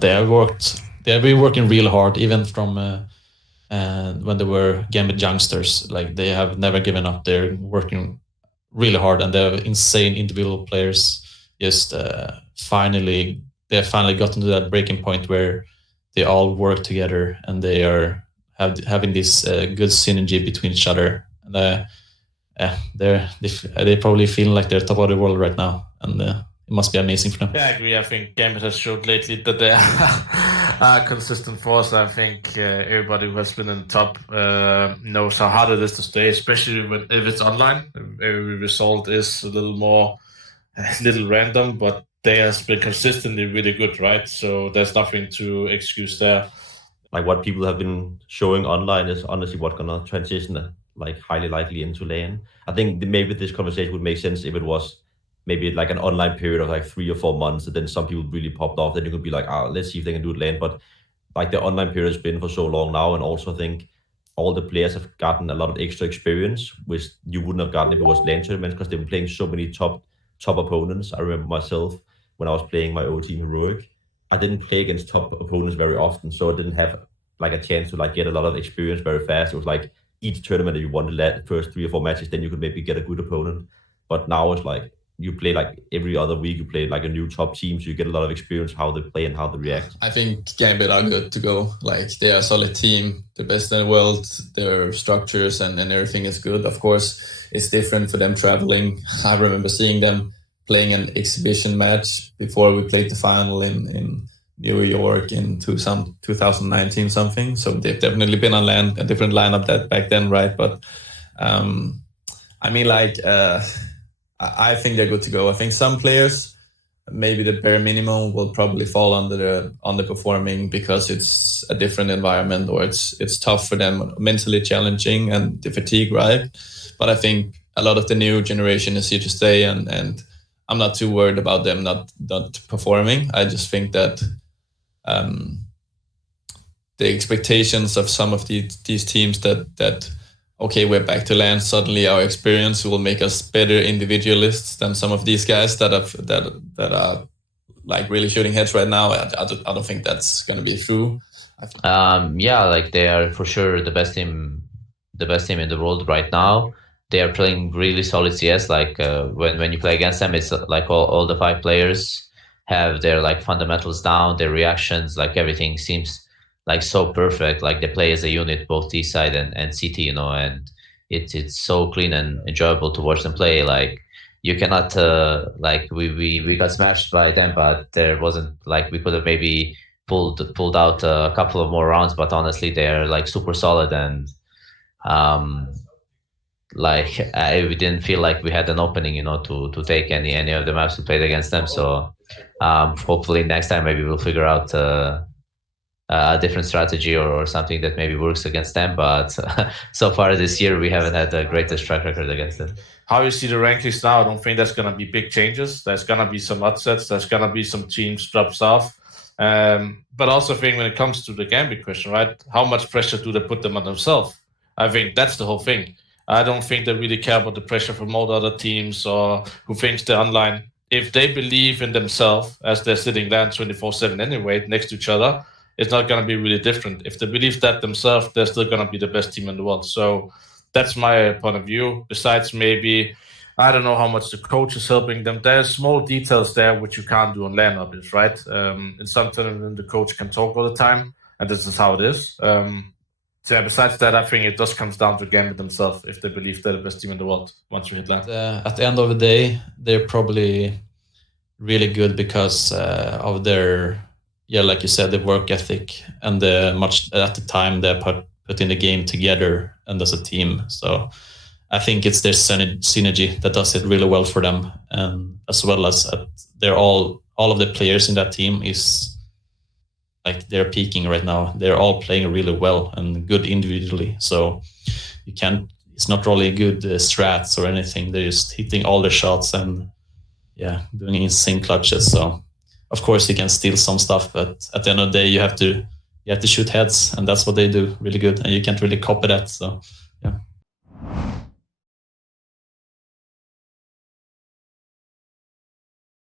they have been working real hard, even from when they were Gambit youngsters. Like, they have never given up. They're working really hard, and they have insane individual players. Just they have finally gotten to that breaking point where they all work together, and they are having this good synergy between each other. And they probably feel like they're top of the world right now, and it must be amazing for them. Yeah, I agree. I think Gambit has showed lately that they are a consistent force. I think everybody who has been in the top knows how hard it is to stay, especially if it's online. Every result is a little random, but they have been consistently really good, right? So there's nothing to excuse there. Like, what people have been showing online is honestly what's gonna transition like highly likely into LAN. I think maybe this conversation would make sense if it was maybe like an online period of like 3 or 4 months, and then some people really popped off. Then you could be like, let's see if they can do it LAN. But like, the online period has been for so long now, and also I think all the players have gotten a lot of extra experience, which you wouldn't have gotten if it was LAN tournaments, because they've been playing so many top opponents. I remember myself when I was playing my old team Heroic, I didn't play against top opponents very often, so I didn't have like a chance to like get a lot of experience very fast. It was like each tournament that you won the first 3 or 4 matches, then you could maybe get a good opponent. But now it's like you play like every other week, you play like a new top team, so you get a lot of experience how they play and how they react. I think Gambit are good to go. Like, they are a solid team, the best in the world. Their structures and everything is good. Of course, it's different for them traveling. I remember seeing them playing an exhibition match before we played the final in New York in 2019 something. So they've definitely been on LAN, a different lineup that back then, right? But I mean, like, I think they're good to go. I think some players, maybe the bare minimum, will probably fall under the underperforming because it's a different environment, or it's tough for them, mentally challenging, and the fatigue, right? But I think a lot of the new generation is here to stay, and I'm not too worried about them not performing. I just think that the expectations of some of these teams that okay, we're back to LAN, suddenly our experience will make us better individualists than some of these guys that are like really shooting heads right now. I don't think that's going to be true. Yeah, like, they are for sure the best team in the world right now. They are playing really solid CS. Like, when you play against them, it's like all the 5 players have their like fundamentals down, their reactions, like everything seems like so perfect. Like, they play as a unit, both T side and CT, you know, and it's so clean and enjoyable to watch them play. Like, you cannot like, we got smashed by them, but there wasn't like, we could have maybe pulled out a couple of more rounds, but honestly they're like super solid, and like, we didn't feel like we had an opening, you know, to take any of the maps we played against them. So hopefully next time maybe we'll figure out a different strategy or something that maybe works against them. But so far this year we haven't had the greatest track record against them. How you see the rankings now, I don't think there's going to be big changes. There's going to be some upsets. There's going to be some teams drops off. But also I think when it comes to the Gambit question, right, how much pressure do they put them on themselves? I think that's the whole thing. I don't think they really care about the pressure from all the other teams or who thinks they're online. If they believe in themselves, as they're sitting there 24/7 anyway, next to each other, it's not going to be really different. If they believe that themselves, they're still going to be the best team in the world. So that's my point of view. Besides, maybe, I don't know how much the coach is helping them. There's small details there which you can't do on LAN, obviously, right? In some tournament, the coach can talk all the time, and this is how it is. So yeah, besides that, I think it just comes down to Gambit themselves, if they believe they're the best team in the world once you hit LAN. At the end of the day, they're probably really good because of their, like you said, the work ethic and the much at the time they put in the game together and as a team. So I think it's their synergy that does it really well for them, and as well as they're all of the players in that team is like they're peaking right now. They're all playing really well and good individually. So you can't. It's not really good strats or anything. They're just hitting all their shots and doing insane clutches. So of course you can steal some stuff, but at the end of the day you have to shoot heads, and that's what they do really good, and you can't really copy that. So yeah.